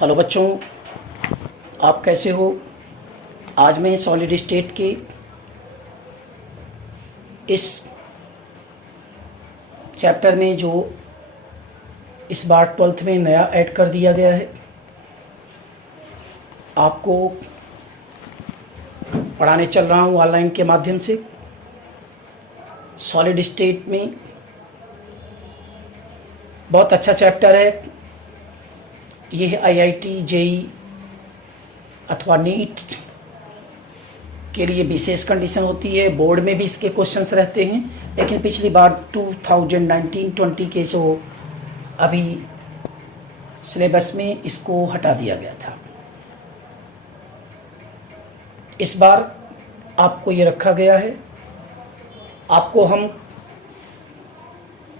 Hello बच्चों, आप कैसे हो। आज मैं सॉलिड स्टेट के इस चैप्टर में जो इस बार 12th में नया ऐड कर दिया गया है, आपको पढ़ाने चल रहा हूँ ऑनलाइन के माध्यम से। सॉलिड स्टेट में बहुत अच्छा चैप्टर है। ये है आईआईटी, जेई अथवा नीट के लिए विशेष कंडीशन होती है। बोर्ड में भी इसके क्वेश्चंस रहते हैं, लेकिन पिछली बार 2019-20 के जो अभी सिलेबस में इसको हटा दिया गया था। इस बार आपको ये रखा गया है। आपको हम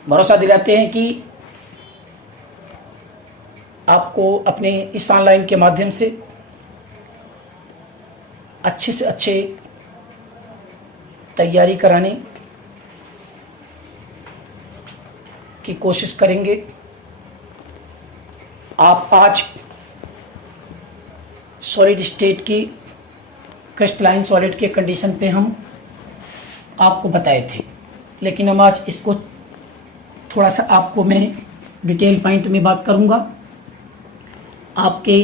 भरोसा दिलाते हैं कि आपको अपने इस ऑनलाइन के माध्यम से अच्छे से अच्छे तैयारी कराने की कोशिश करेंगे। आप आज सॉलिड स्टेट की क्रिस्टलाइन सॉलिड के कंडीशन पे हम आपको बताए थे, लेकिन हम आज इसको थोड़ा सा आपको मैं डिटेल पॉइंट में बात करूंगा। आपके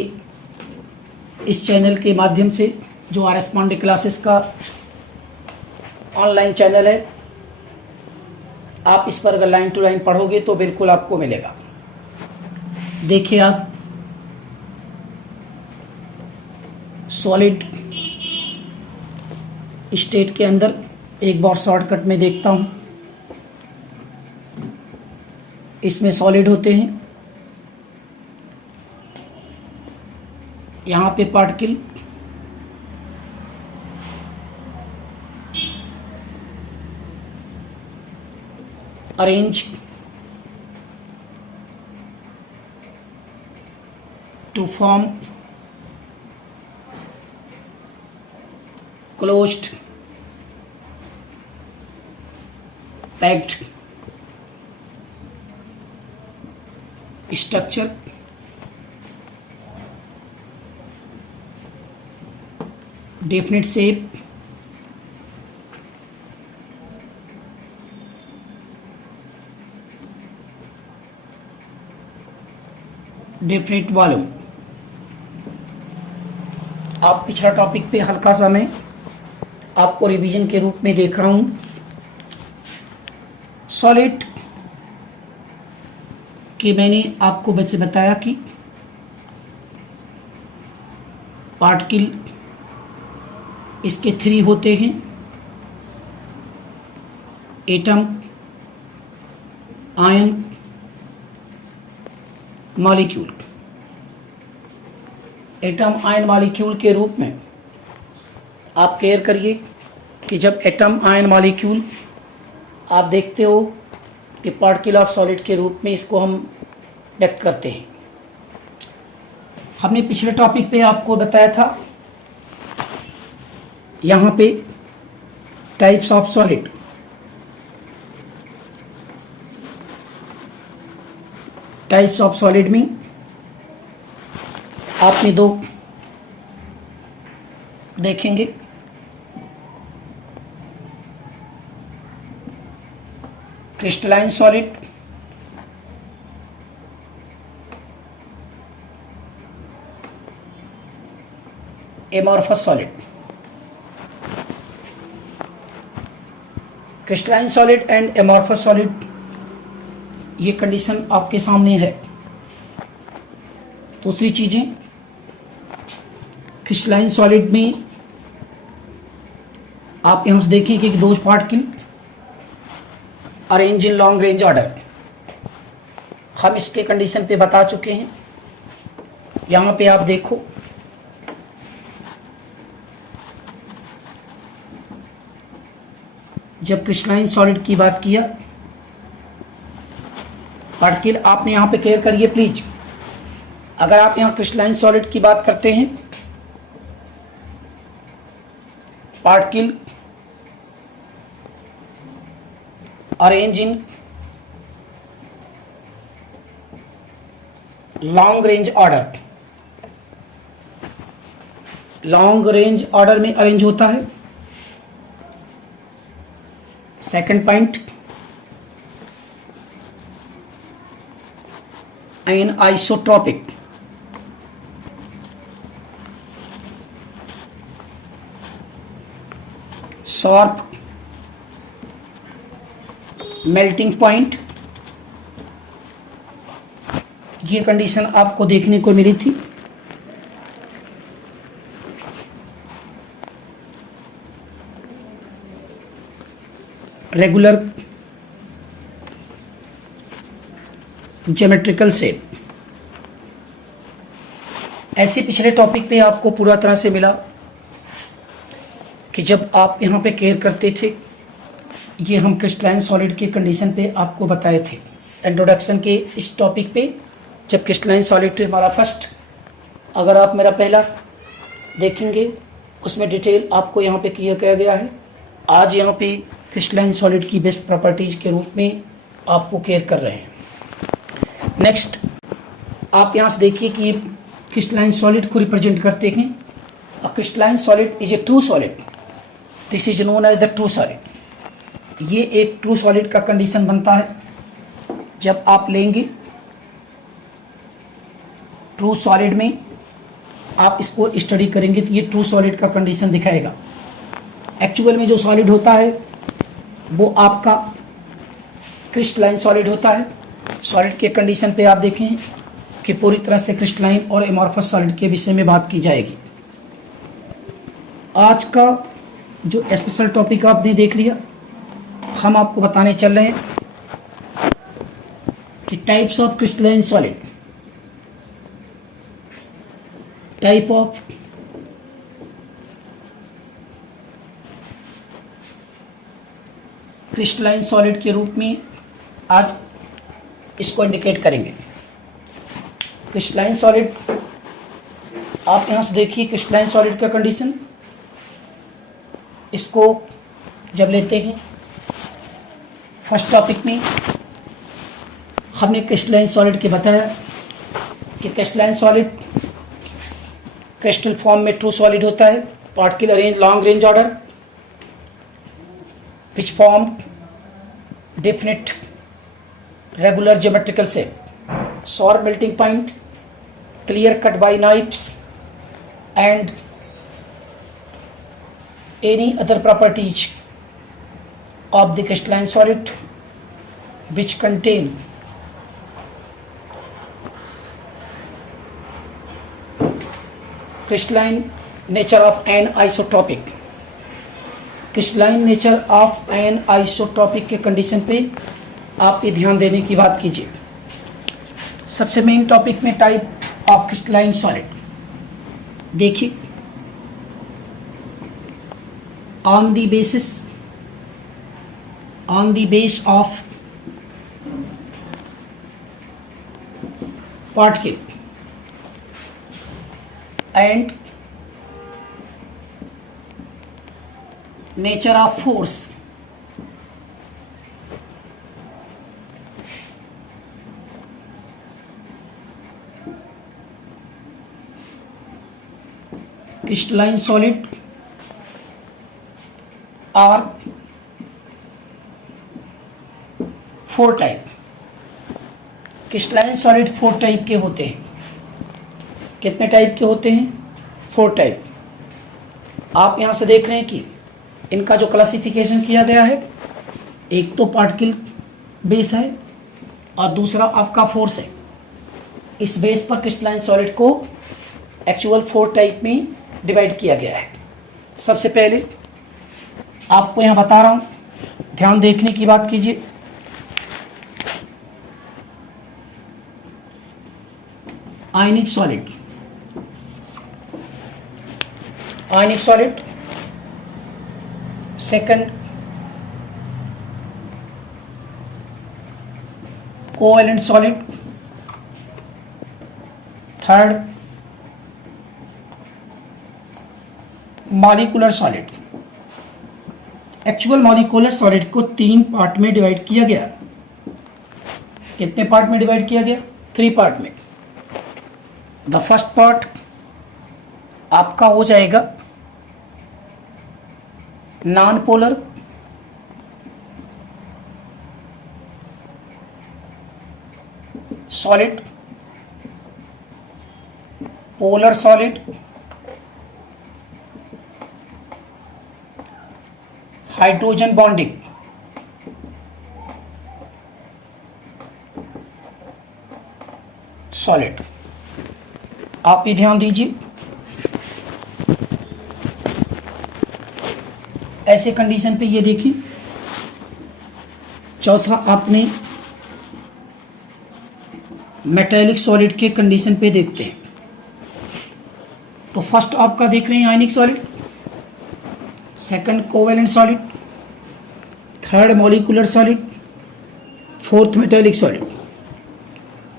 इस चैनल के माध्यम से जो आर.एस. पांडे क्लासेस का ऑनलाइन चैनल है, आप इस पर अगर लाइन टू लाइन पढ़ोगे तो बिल्कुल आपको मिलेगा। देखिए, आप सॉलिड स्टेट के अंदर एक बार शॉर्टकट में देखता हूं। इसमें सॉलिड होते हैं, यहाँ पे particle, arrange to form closed packed structure definite shape, definite volume। आप पिछला टॉपिक पे हल्का सा मैं आपको रिवीजन के रूप में देख रहा हूं। सॉलिड कि मैंने आपको वैसे बताया कि पार्टिकल इसके 3 होते हैं: atom, ion, molecule. Atom, ion, molecule के रूप में आप केयर करिए कि जब एटम, आयन, मॉलिक्यूल आप देखते हो कि पार्टिकल ऑफ सॉलिड के रूप में इसको हम व्यक्त करते हैं। हमने पिछले टॉपिक पे आपको बताया था, यहाँ पे types of solid. Types of solid में आपने 2 देखेंगे। Crystalline solid, amorphous solid. Crystalline solid and amorphous solid, ये कंडीशन आपके सामने है। दूसरी चीजें, क्रिस्टलाइन सॉलिड में आप यहां से देखेंगे कि 2 particle arrange in long range order. हम इसके कंडीशन पे बता चुके हैं। यहां पे आप देखो, जब क्रिस्टलाइन सॉलिड की बात किया, पार्टिकल आपने यहां पे केयर करिए प्लीज। अगर आप यहां क्रिस्टलाइन सॉलिड की बात करते हैं, particle arrange in long range order, long range order में अरेंज होता है। Second point, an isotropic, sharp melting point, ये कंडीशन आपको देखने को मिली थी। रेगुलर ज्योमेट्रिकल शेप, ऐसे पिछले टॉपिक पे आपको पूरा तरह से मिला कि जब आप यहाँ पे केयर करते थे, ये हम क्रिस्टलाइन सॉलिड के कंडीशन पे आपको बताए थे इंट्रोडक्शन के इस टॉपिक पे। जब क्रिस्टलाइन सॉलिड पे हमारा फर्स्ट, अगर आप मेरा पहला देखेंगे उसमें डिटेल आपको यहाँ पे क्लियर किया गया है। आज यहाँ पे क्रिस्टलाइन सॉलिड की बेस्ट प्रॉपर्टीज के रूप में आपको केयर कर रहे हैं। नेक्स्ट, आप यहाँ से देखिए कि क्रिस्टलाइन सॉलिड को रिप्रेजेंट करते हैं। A crystalline solid is a true solid, this is known as the true solid. ये एक ट्रू सॉलिड का कंडीशन बनता है जब आप लेंगे ट्रू सॉलिड में, आप इसको स्टडी करेंगे तो ये ट्रू सॉलिड का कंडीशन दिखाएगा। एक्चुअल में जो सॉलिड होता है वो आपका क्रिस्टलाइन सॉलिड होता है। सॉलिड के कंडीशन पे आप देखें कि पूरी तरह से क्रिस्टलाइन और एमॉर्फस सॉलिड के विषय में बात की जाएगी। आज का जो स्पेशल टॉपिक आपने देख लिया, हम आपको बताने चल रहे हैं कि types of crystalline solid, type of crystalline solid के रूप में आज इसको इंडिकेट करेंगे। क्रिस्टलाइन सॉलिड, आप यहां से देखिए क्रिस्टलाइन सॉलिड का कंडीशन, इसको जब लेते हैं फर्स्ट टॉपिक में हमने क्रिस्टलाइन सॉलिड के बताया कि क्रिस्टलाइन सॉलिड क्रिस्टल फॉर्म में ट्रू सॉलिड होता है, particle arrange long range order which form definite regular geometrical shape, sharp melting point, clear cut by knives, and any other properties of the crystalline solid which contain crystalline nature of an isotropic। Crystalline nature of an isotropic के condition पे आप ये ध्यान देने की बात कीजिए। सबसे मेन टॉपिक में टाइप ऑफ क्रिस्टलाइन सॉलिड देखिए, on the base of particle and nature of force, crystalline solid are four type. Crystalline solid four type के होते हैं। कितने टाइप के होते हैं? Four type. आप यहां से देख रहे हैं कि इनका जो क्लासिफिकेशन किया गया है, एक तो पार्टिकल बेस है और दूसरा आपका फोर्स है। इस बेस पर क्रिस्टलाइन सॉलिड को एक्चुअल फोर टाइप में डिवाइड किया गया है। सबसे पहले आपको यहां बता रहा हूं, ध्यान देखने की बात कीजिए। आयनिक सॉलिड, आयनिक solid. Second, covalent solid. Third, molecular solid. Actual molecular solid को तीन पार्ट में डिवाइड किया गया। कितने पार्ट में डिवाइड किया गया? थ्री पार्ट में। द फर्स्ट पार्ट आपका हो जाएगा non polar, solid, polar solid, hydrogen bonding, solid. आप भी ध्यान दीजिए, ऐसे कंडीशन पे ये देखिए। चौथा आपने मेटेलिक सॉलिड के कंडीशन पे देखते हैं। तो फर्स्ट आपका देख रहे हैं आयनिक solid, second covalent solid, third molecular solid, fourth metallic solid.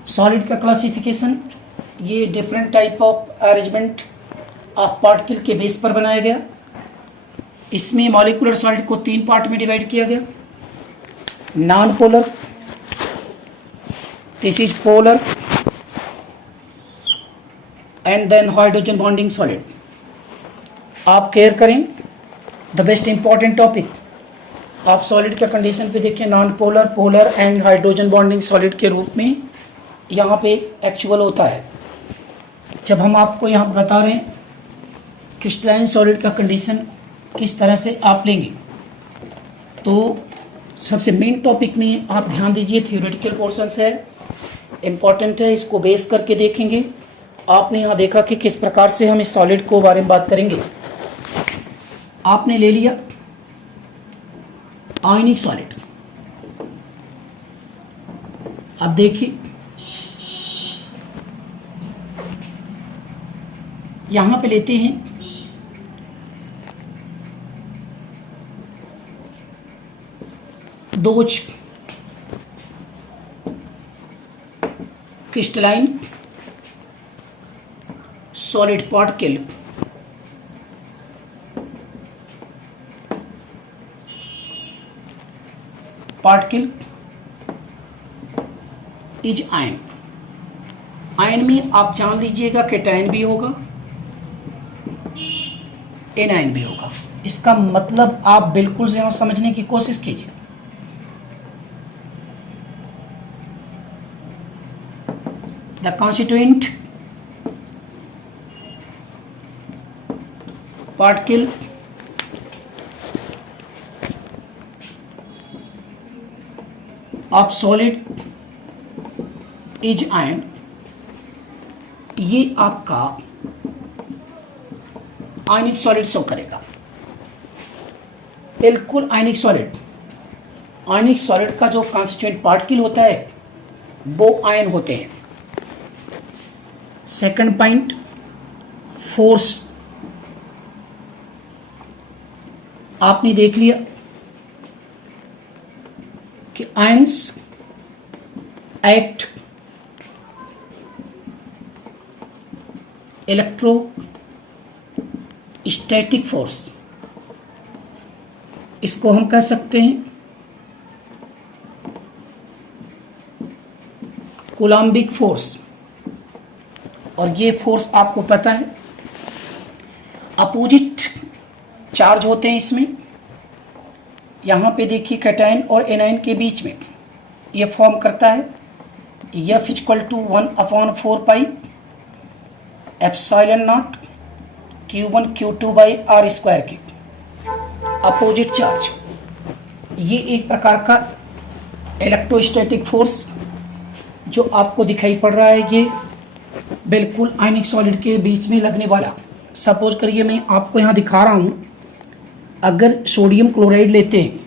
Solid का क्लासिफिकेशन ये different type of arrangement of particle के बेस पर बनाया गया। इसमें मॉलिक्यूलर सॉलिड को 3 पार्ट में डिवाइड किया गया। Non polar, this is polar, and then hydrogen bonding solid. आप केयर करें, द बेस्ट इंपॉर्टेंट टॉपिक आप सॉलिड का कंडीशन पे देखिए, non polar, polar and hydrogen bonding solid के रूप में यहाँ पे एक्चुअल होता है। जब हम आपको यहाँ बता रहे हैं क्रिस्टलाइन सॉलिड का कंडीशन किस तरह से आप लेंगे, तो सबसे मेन टॉपिक में आप ध्यान दीजिए, थियोरेटिकल पोर्शंस है, इम्पॉर्टेंट है, इसको बेस करके देखेंगे। आपने यहाँ देखा कि किस प्रकार से हम इस सॉलिड को बारे में बात करेंगे। आपने ले लिया आयनिक सॉलिड। अब देखिए यहां पे लेते हैं दो crystalline solid particle, is ion. Ion में आप जान लीजिएगा कैटायन भी होगा, एनायन भी होगा। इसका मतलब आप बिल्कुल यहां समझने की कोशिश कीजिए। The constituent particle of solid is ion. ये आपका आयनिक सॉलिड शो करेगा, बिल्कुल आयनिक सॉलिड। आयनिक सॉलिड का जो कॉन्स्टिट्यूएंट पार्टिकल होता है वो आयन होते हैं। Second point, force. आपने देख लिया कि आयंस एक्ट इलेक्ट्रोस्टैटिक फोर्स, इसको हम कह सकते हैं कूलम्बिक फोर्स। और ये फोर्स आपको पता है अपोजिट चार्ज होते हैं इसमें। यहाँ पे देखिए कैटायन और एनायन के बीच में ये फॉर्म करता है F = 1/4 pi epsilon not Q1 Q2/r² के अपोजिट चार्ज। ये एक प्रकार का इलेक्ट्रोस्टैटिक फोर्स जो आपको दिखाई पड़ रहा है, ये बिल्कुल आयनिक सॉलिड के बीच में लगने वाला। सपोज करिए मैं आपको यहाँ दिखा रहा हूँ, अगर सोडियम क्लोराइड लेते हैं,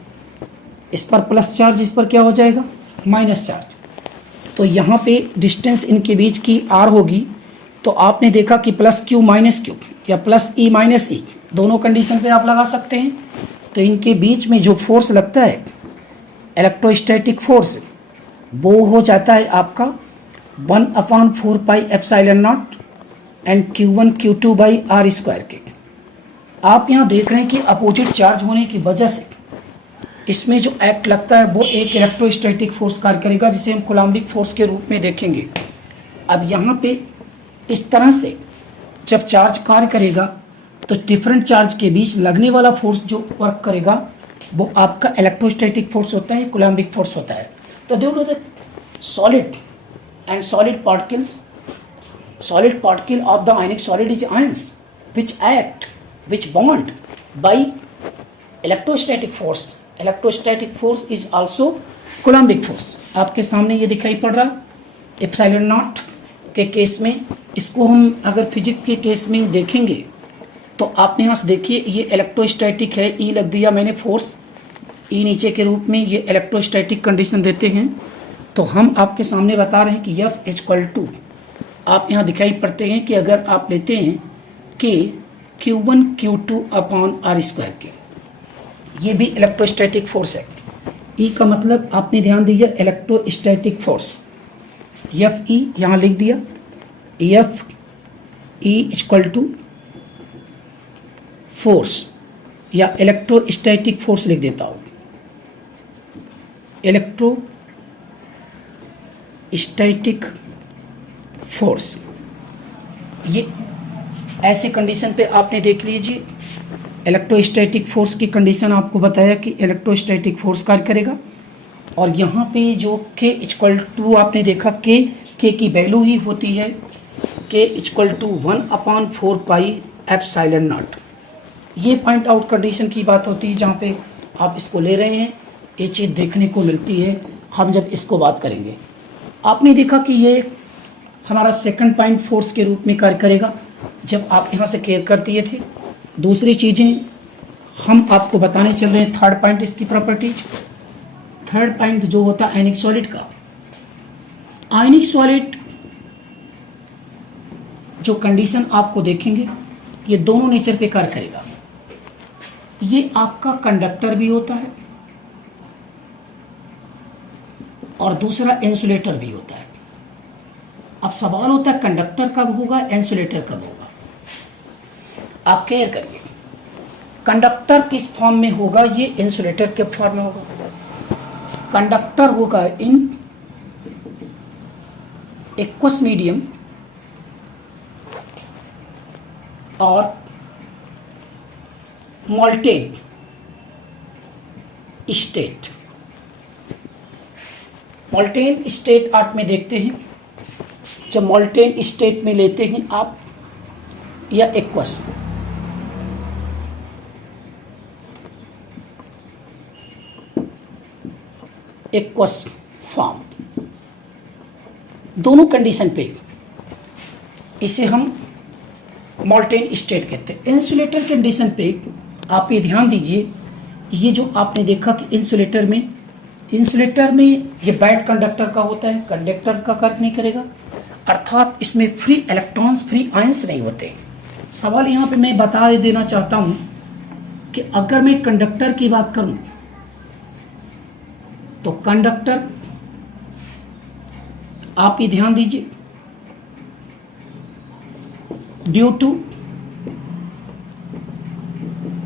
इस पर प्लस चार्ज, इस पर क्या हो जाएगा माइनस चार्ज। तो यहाँ पे डिस्टेंस इनके बीच की r होगी। तो आपने देखा कि +Q -Q या +E -E दोनों कंडीशन पे आप लगा सकते हैं। तो इनके बीच में जो फोर्स लगता है इलेक्ट्रोस्टैटिक फोर्स, वो हो जाता है आपका 1/4 pi epsilon not and Q1 Q2/r² के। आप यहाँ देख रहे हैं कि अपोजिट चार्ज होने की वजह से इसमें जो एक्ट लगता है वो एक इलेक्ट्रोस्टैटिक फोर्स कार्य करेगा, जिसे हम कूलम्बिक फोर्स के रूप में देखेंगे। अब यहाँ पे इस तरह से जब चार्ज कार्य करेगा तो डिफरेंट चार्ज के बीच लगने वाला फोर्स जो वर्क करेगा वो आपका इलेक्ट्रोस्टैटिक फोर्स होता है, कूलम्बिक फोर्स होता है। तो due to the solid and solid particles of the ionic solid is ions which bond by electrostatic force is also coulombic force। आपके सामने ये दिखाई पड़ रहा एप्सिलॉन नॉट के केस में। इसको हम अगर फिजिक्स के केस में देखेंगे तो आपने यहाँ से देखिए ये इलेक्ट्रोस्टैटिक है, ई लग दिया मैंने फोर्स, ई नीचे के रूप में, ये इलेक्ट्रोस्टैटिक कंडीशन देते हैं। तो हम आपके सामने बता रहे हैं कि F इक्वल टू, आप यहाँ दिखाई पड़ते हैं कि अगर आप लेते हैं कि Q1 Q2 upon R square के, ये भी इलेक्ट्रोस्टैटिक फोर्स है। E का मतलब आपने ध्यान दीजिए इलेक्ट्रोस्टैटिक फोर्स, F E यहाँ लिख दिया, F E equal to force या इलेक्ट्रोस्टैटिक फोर्स लिख देता हूँ, इलेक्ट्रोस्टैटिक फोर्स। ये ऐसे कंडीशन पे आपने देख लीजिए, इलेक्ट्रोस्टैटिक फोर्स की कंडीशन आपको बताया कि इलेक्ट्रोस्टैटिक फोर्स कार्य करेगा। और यहाँ पे जो K इक्वल टू आपने देखा K की वैल्यू ही होती है K equal to 1/4 epsilon naught. ये पॉइंट आउट कंडीशन की बात होती है जहाँ पे आप इसको ले रहे हैं, ये चीज़ देखने को मिलती है हम जब इसको बात करेंगे। आपने देखा कि ये हमारा सेकंड पॉइंट फोर्स के रूप में कार्य करेगा जब आप यहाँ से केयर कर दिए थे। दूसरी चीज़ें हम आपको बताने चल रहे हैं, थर्ड पॉइंट इसकी प्रॉपर्टीज। थर्ड पॉइंट जो होता है आयनिक सॉलिड का, आयनिक सॉलिड जो कंडीशन आपको देखेंगे ये दोनों नेचर पे कार्य करेगा। ये आपका कंडक्टर भी होता है और दूसरा इंसुलेटर भी होता है। अब सवाल होता है कंडक्टर कब होगा, इंसुलेटर कब होगा। आप केयर करिए, कंडक्टर किस फॉर्म में होगा, ये इंसुलेटर के फॉर्म में होगा। कंडक्टर होगा इन एक्वस मीडियम और मोल्टेन स्टेट। मोल्टेन स्टेट आप में देखते हैं, जब मोल्टेन स्टेट में लेते हैं आप या एक्वस, एक्वस फॉर्म, दोनों कंडीशन पे इसे हम मोल्टेन स्टेट कहते हैं। इंसुलेटर कंडीशन पे आप ये ध्यान दीजिए, ये जो आपने देखा कि इंसुलेटर में ये बैड कंडक्टर का होता है, कंडक्टर का कार्य नहीं करेगा, अर्थात इसमें फ्री इलेक्ट्रॉन्स, फ्री आयंस नहीं होते। सवाल यहाँ पे मैं बता देना चाहता हूँ कि अगर मैं कंडक्टर की बात करूँ तो कंडक्टर आप ये ध्यान दीजिए, due to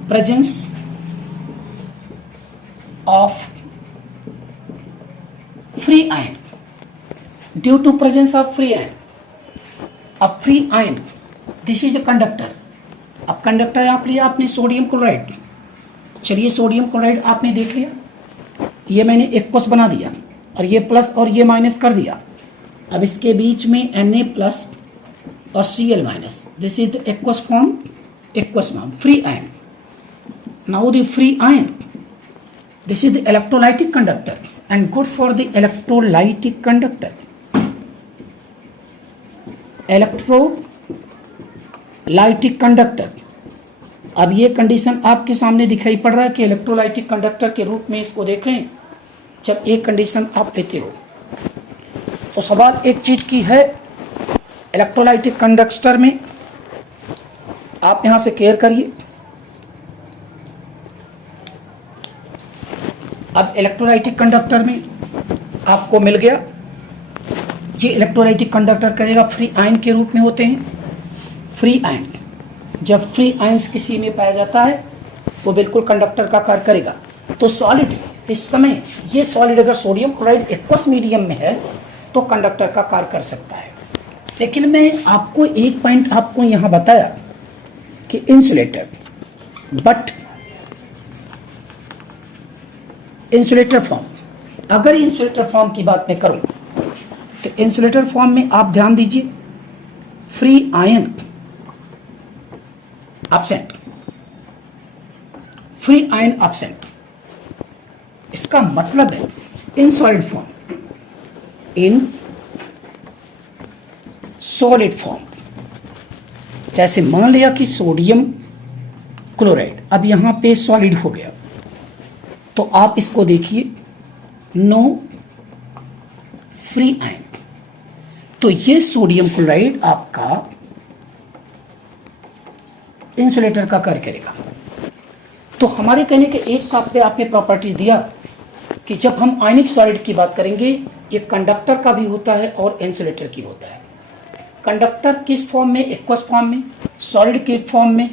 presence of free ion, due to presence of free ion, अब free ion this is the conductor. अब कंडक्टर आप लिया आपने सोडियम क्लोराइड, चलिए सोडियम क्लोराइड आपने देख लिया, ये मैंने एक्वस बना दिया और ये प्लस और ये माइनस कर दिया। अब इसके बीच में Na+ और Cl-, this is the aqueous form, free ion. Now the free ion, this is the electrolytic conductor and good for the electrolytic conductor, electrolytic conductor। अब ये कंडीशन आपके सामने दिखाई पड़ रहा है कि इलेक्ट्रोलाइटिक कंडक्टर के रूप में इसको देख रहे हैं। जब एक कंडीशन आप लेते हो तो सवाल एक चीज की है, इलेक्ट्रोलाइटिक कंडक्टर में आप यहां से केयर करिए। अब इलेक्ट्रोलाइटिक कंडक्टर में आपको मिल गया, ये इलेक्ट्रोलाइटिक कंडक्टर करेगा फ्री आयन के रूप में होते हैं। फ्री आयन, जब फ्री आयंस किसी में पाया जाता है वो बिल्कुल कंडक्टर का कार्य करेगा। तो सॉलिड इस समय, ये सॉलिड अगर सोडियम क्लोराइड एक्वस मीडियम में है तो कंडक्टर का कार्य कर सकता है। लेकिन मैं आपको एक पॉइंट आपको यहां बताया कि इंसुलेटर, बट इंसुलेटर फॉर्म, अगर इंसुलेटर फॉर्म की बात मैं करूं तो इंसुलेटर फॉर्म में आप ध्यान दीजिए, free ion absent, free ion absent. इसका मतलब है in solid form, in solid form, जैसे मान लिया कि सोडियम क्लोराइड अब यहां पे सॉलिड हो गया, तो आप इसको देखिए, नो फ्री आयन, तो ये सोडियम क्लोराइड आपका इंसुलेटर का कार्य करेगा। तो हमारे कहने के एक ताप पे आपने प्रॉपर्टी दिया कि जब हम आयनिक सॉलिड की बात करेंगे, ये कंडक्टर का भी होता है और इंसुलेटर की होता है। कंडक्टर किस फॉर्म में? एक्वस फॉर्म में, सॉलिड के फॉर्म में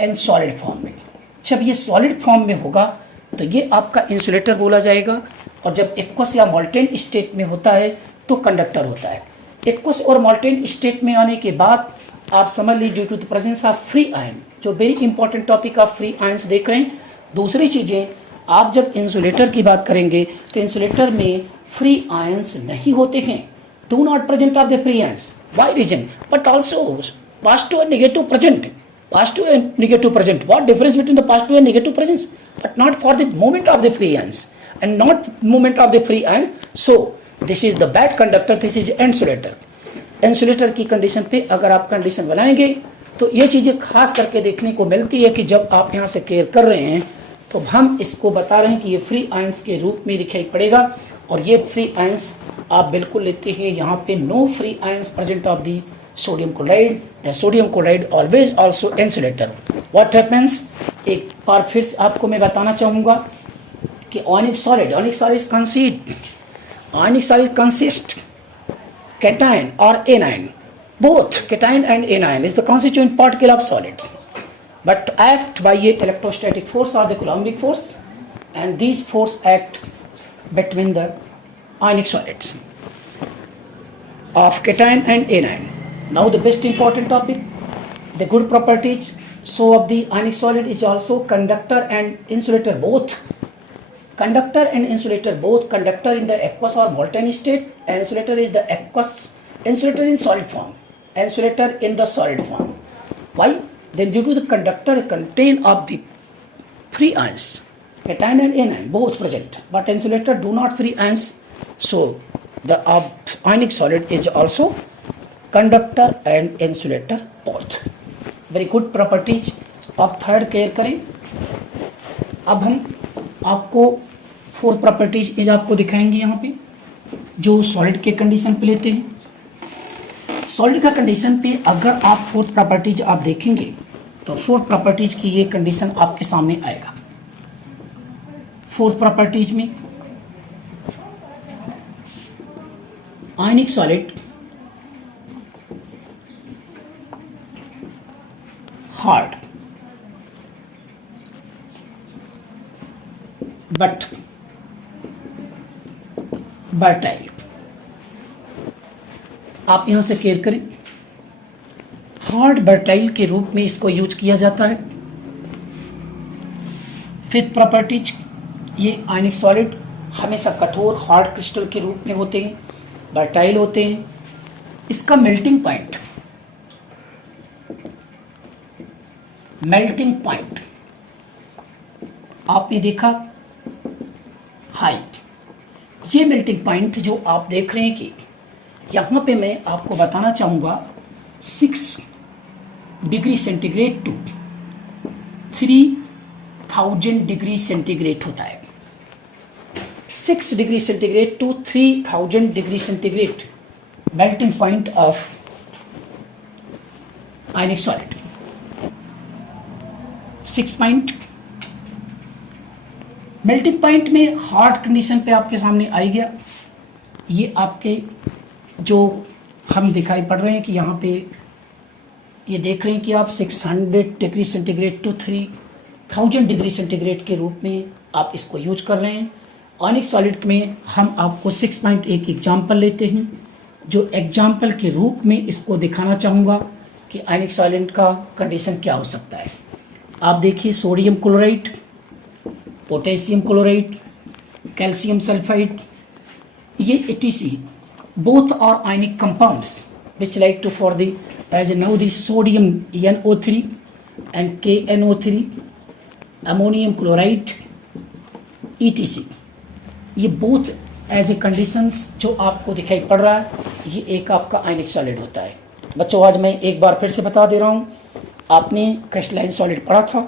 एंड सॉलिड फॉर्म में। जब ये सॉलिड फॉर्म में होगा तो ये आपका इंसुलेटर बोला जाएगा, और जब एक्वस या मॉल्टेन स्टेट में होता है तो कंडक्टर होता है। एक्वस और मॉल्टेन स्टेट में आने के बाद आप समझ लीजिए due to the presence of free ion, जो very important topic of free ions देख रहे हैं। दूसरी चीजें, आप जब इंसुलेटर की बात करेंगे तो इंसुलेटर में फ्री आयंस नहीं होते हैं, do not present of the free ions, why reason, but also positive and negative present, positive and negative present. What difference between the positive and negative presence? But not for the movement of the free ions and not movement of the free ions. So this is the bad conductor. This is insulator. Insulator की condition पे अगर आप condition बनाएंगे तो ये चीजें खास करके देखने को मिलती है कि जब आप यहाँ से केयर कर रहे हैं तो हम इसको बता रहे हैं कि ये फ्री आयंस के रूप में दिखाई पड़ेगा, और ये फ्री आयंस आप बिल्कुल लेते हैं यहाँ पे, no free ions present of the sodium chloride, the sodium chloride always also insulator. What happens? एक बार फिर से आपको मैं बताना चाहूंगा कि ionic solid consist cation or anion, both cation and anion is the constituent particle of solids, but act by a electrostatic force or the Coulombic force, and these force act between the ionic solids of cation and anion. Now the best important topic, the good properties. So of the ionic solid is also conductor and insulator both. Conductor and insulator both. Conductor in the aqueous or molten state. Insulator is the aqueous. Insulator in solid form. Insulator in the solid form. Why? Then due to the conductor contain of the free ions, cation and anion both present, but insulator do not free ions. So the ionic solid is also conductor and insulator both. Very good properties. आप third care करें। अब हम आपको fourth properties आपको दिखाएंगे यहाँ पे, जो सॉलिड के कंडीशन पे लेते हैं। सॉलिड का कंडीशन पे अगर आप फोर्थ प्रॉपर्टीज आप देखेंगे तो फोर्थ प्रॉपर्टीज की ये कंडीशन आपके सामने आएगा। फोर्थ प्रॉपर्टीज में आयनिक सॉलिड hard but बर्टाइल। आप यहां से केयर करें, हार्ड बर्टाइल के रूप में इसको यूज किया जाता है। फिफ्थ प्रॉपर्टीज, ये आयनिक सॉलिड हमेशा कठोर हार्ड क्रिस्टल के रूप में होते हैं, बर्टाइल होते हैं। इसका मेल्टिंग पॉइंट आपने देखा हाइट। ये मेल्टिंग पॉइंट जो आप देख रहे हैं कि यहां पे मैं आपको बताना चाहूंगा 6 degree centigrade to 3000 degree centigrade होता है। 6 degree centigrade to 3000 degree centigrade melting point of ionic solid. 6 point melting point में हार्ड कंडीशन पे आपके सामने आई गया। ये आपके जो हम दिखाई पड़ रहे हैं कि यहाँ पे ये देख रहे हैं कि आप 600 degree centigrade to 3000 degree centigrade के रूप में आप इसको यूज कर रहे हैं। आयनिक सॉलिड में हम आपको 6 पॉइंट एक एग्जाम्पल लेते हैं। जो एग्जाम्पल के रूप में इसको दिखाना चाहूँगा कि आयनिक सॉल्वेंट का कंडीशन क्या हो सकता है। आप देखिए sodium chloride, potassium chloride, calcium sulphide, ये etc both are ionic compounds which like to for the as now the sodium NO3 and KNO3, ammonium chloride etc, ये both एज ए कंडीशंस जो आपको दिखाई पड़ रहा है, ये एक आपका आयनिक सॉलिड होता है। बच्चों आज मैं एक बार फिर से बता दे रहा हूँ, आपने क्रिस्टलाइन सॉलिड पढ़ा था।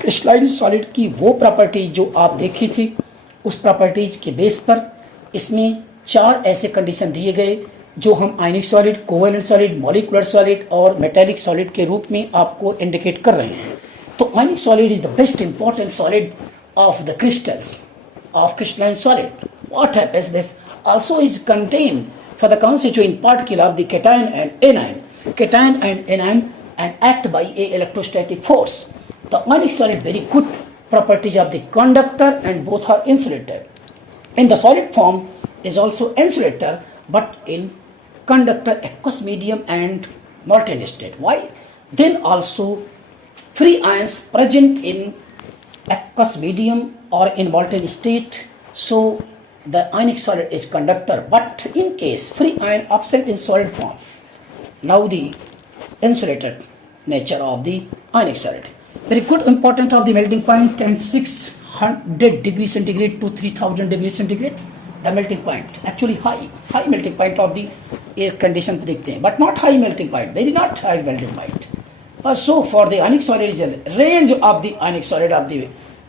क्रिस्टलाइन सॉलिड की वो प्रॉपर्टी जो आप देखी थी, उस प्रॉपर्टीज के बेस पर इसमें 4 ऐसे कंडीशन दिए गए जो हम आयनिक solid, covalent solid, molecular solid और मेटेलिक सॉलिड के रूप में आपको इंडिकेट कर रहे हैं। तो आयनिक solid is the best important solid of the crystals of crystalline solid. What happens? This also is contained for the constituent particle of the cation and anion. Cation and anion and act by a electrostatic force. The ionic solid very good properties of the conductor and both are insulator. In the solid form is also insulator, but in conductor, aqueous medium and molten state. Why? Then also free ions present in aqueous medium or in molten state, so the ionic solid is conductor, but in case free ion absent in solid form, now the insulated nature of the ionic solid. Very good important of the melting point, and 600 degrees centigrade to 3000 degrees centigrade, the melting point actually high melting point of the air condition पे देखते हैं, but not high melting point, very not high melting point. So for the ionic solid is a range of the ionic solid of the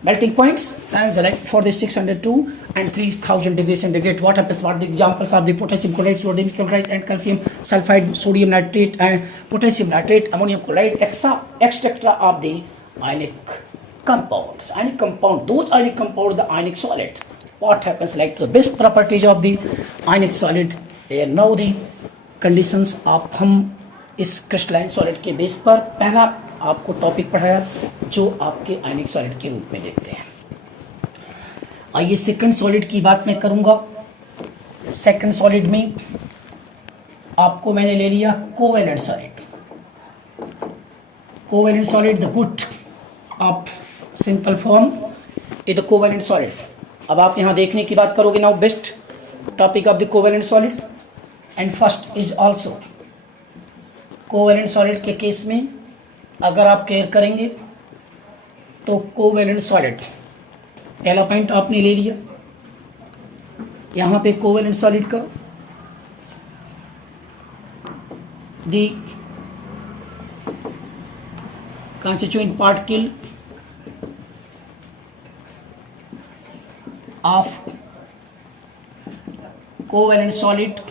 melting points, and like for the 602 and 3000 degrees centigrade. What happens? What the examples of the potassium chloride, sodium chloride, and calcium sulfide, sodium nitrate, and potassium nitrate, ammonium chloride, etc. of the ionic compounds. Ionic compound, those ionic compounds, the ionic solid. What happens? Like the best properties of the ionic solid. And now the conditions of हम इस crystalline solid के base पर पहला आपको topic पढ़ाया जो आपके आयनिक solid के रूप में देखते हैं। आइए सेकंड सॉलिड की बात मैं करूंगा। सेकंड सॉलिड में आपको मैंने ले लिया covalent solid. Covalent solid the good of simple form is the covalent solid. अब आप यहां देखने की बात करोगे, now best topic of the covalent solid and first is also covalent solid के केस में अगर आप केयर करेंगे तो कोवेलेंट सॉलिड पहला पॉइंट आपने ले लिया। यहां पे कोवेलेंट सॉलिड का दी constituent particle of covalent solid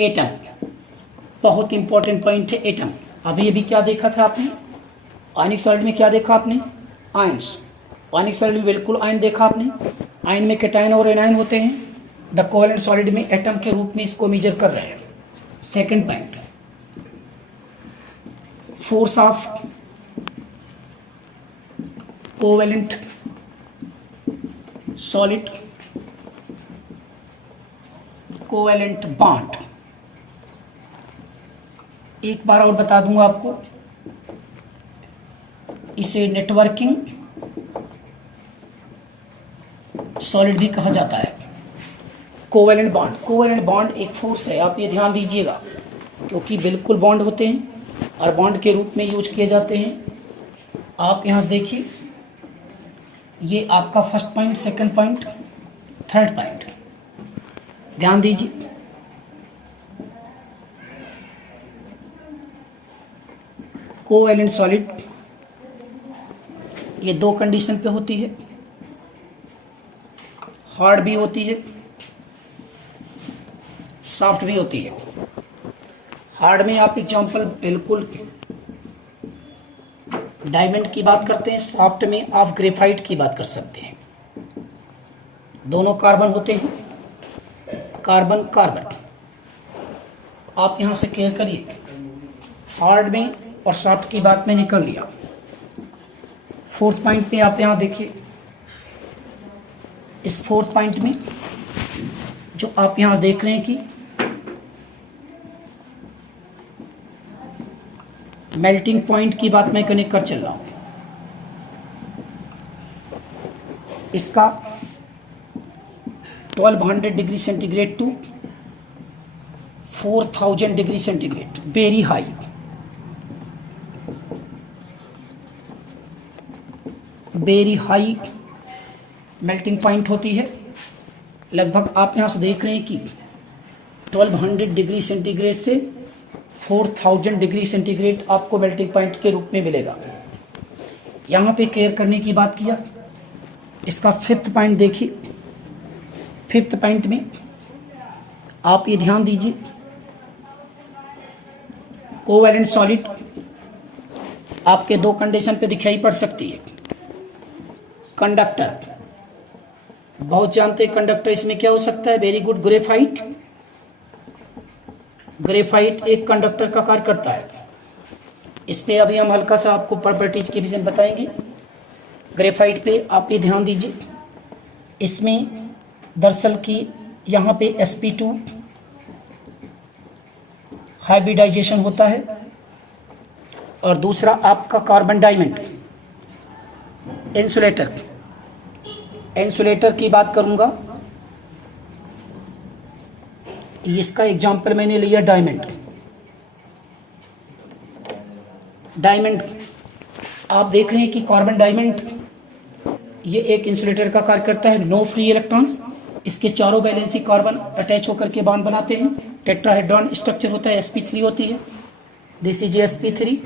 atom, बहुत इंपॉर्टेंट पॉइंट है एटम। अभी अभी क्या देखा था आपने आयनिक सॉलिड में, क्या देखा आपने आयंस। आयनिक सॉलिड में बिल्कुल आयन देखा आपने, आयन में कैटायन और एनायन होते हैं। द कोवेलेंट सॉलिड में एटम के रूप में इसको मेजर कर रहे हैं। Second point, force of covalent solid, covalent bond. एक बार और बता दूंगा आपको, इसे नेटवर्किंग सॉलिड भी कहा जाता है। कोवेलेंट बॉन्ड, कोवेलेंट बॉन्ड एक फोर्स है, आप ये ध्यान दीजिएगा, क्योंकि बिल्कुल बॉन्ड होते हैं और बॉन्ड के रूप में यूज किए जाते हैं। आप यहां से देखिए, ये आपका first point, second point, third point, ध्यान दीजिए। कोवेलेंट सॉलिड ये दो कंडीशन पे होती है, हार्ड भी होती है, सॉफ्ट भी होती है। हार्ड में आप एग्जांपल बिल्कुल डायमंड की बात करते हैं, सॉफ्ट में आप ग्रेफाइट की बात कर सकते हैं। दोनों कार्बन होते हैं, कार्बन कार्बन। आप यहां से क्लियर करिए, हार्ड में और सॉफ्ट की बात मैंने कर लिया। फोर्थ पॉइंट पे आप यहां देखिए, इस फोर्थ पॉइंट में जो आप यहां देख रहे हैं कि मेल्टिंग पॉइंट की बात मैं कनेक्ट कर चल रहा हूं, इसका 1200 degree centigrade to 4000 degree centigrade, very high. Very high melting point होती है। लगभग आप यहां से देख रहे हैं कि 1200 डिग्री सेंटीग्रेड से 4000 डिग्री सेंटीग्रेड आपको मेल्टिंग पॉइंट के रूप में मिलेगा। यहां पे केयर करने की बात किया। इसका फिफ्थ पॉइंट देखिए। फिफ्थ पॉइंट में आप ये ध्यान दीजिए, कोवैलेंट सॉलिड आपके दो कंडीशन पे दिखाई पड़ सकती है। कंडक्टर, बहुत जानते हैं कंडक्टर, इसमें क्या हो सकता है, वेरी गुड, ग्रेफाइट। ग्रेफाइट एक कंडक्टर का कार्य करता है। इस पे अभी हम हल्का सा आपको प्रॉपर्टीज के विषय में बताएंगे। ग्रेफाइट पे आप ये ध्यान दीजिए, इसमें दरअसल की यहाँ पे sp2 हाइब्रिडाइजेशन होता है, और दूसरा आपका कार्बन डायमंड इंसुलेटर। इंसुलेटर की बात करूंगा, इसका एग्जांपल मैंने लिया डायमंड। डायमंड आप देख रहे हैं कि कार्बन डायमंड ये एक इंसुलेटर का कार्य करता है। नो फ्री इलेक्ट्रॉन्स, इसके चारों वैलेंसी कार्बन अटैच होकर के बॉन्ड बनाते हैं। टेट्राहेड्रॉन स्ट्रक्चर होता है, sp3 होती है, दिस इज sp3,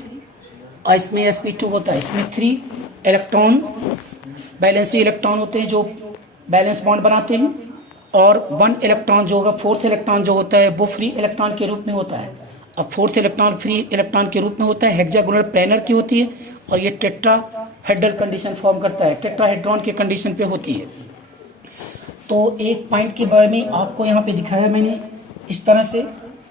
और इसमें sp2 होता है। इसमें 3 इलेक्ट्रॉन बैलेंसी इलेक्ट्रॉन होते हैं जो बैलेंस बॉन्ड बनाते हैं, और 1 इलेक्ट्रॉन जो होगा, फोर्थ इलेक्ट्रॉन जो होता है वो फ्री इलेक्ट्रॉन के रूप में होता है। अब फोर्थ इलेक्ट्रॉन फ्री इलेक्ट्रॉन के रूप में होता है, हेक्सागोनल प्लेनर की होती है, और ये टेट्राहेड्रल कंडीशन फॉर्म करता है, टेट्राहेड्रॉन के कंडीशन पे होती है। तो एक पॉइंट के बारे में आपको यहाँ पे दिखाया मैंने, इस तरह से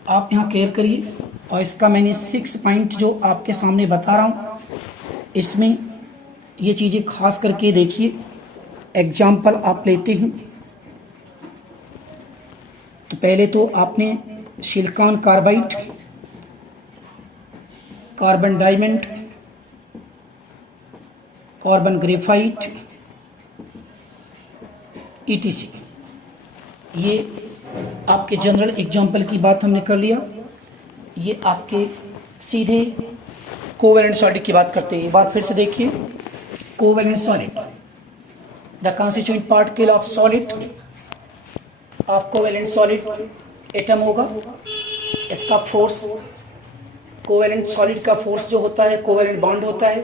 आप यहाँ केयर करिए। और इसका मैंने 6 पॉइंट जो आपके सामने बता रहा हूँ, इसमें ये चीज़ें खास करके देखिए। एग्जाम्पल आप लेते हैं तो पहले तो आपने silicon carbide, carbon diamond, carbon graphite, ETC, ये आपके जनरल एग्जाम्पल की बात हमने कर लिया। ये आपके सीधे कोवैलेंट सॉलिड की बात करते हैं। एक बार फिर से देखिए, covalent solid, the constituent particle of solid of covalent solid atom होगा। इसका फोर्स, कोवैलेंट सॉलिड का फोर्स जो होता है, कोवैलेंट बॉन्ड होता है।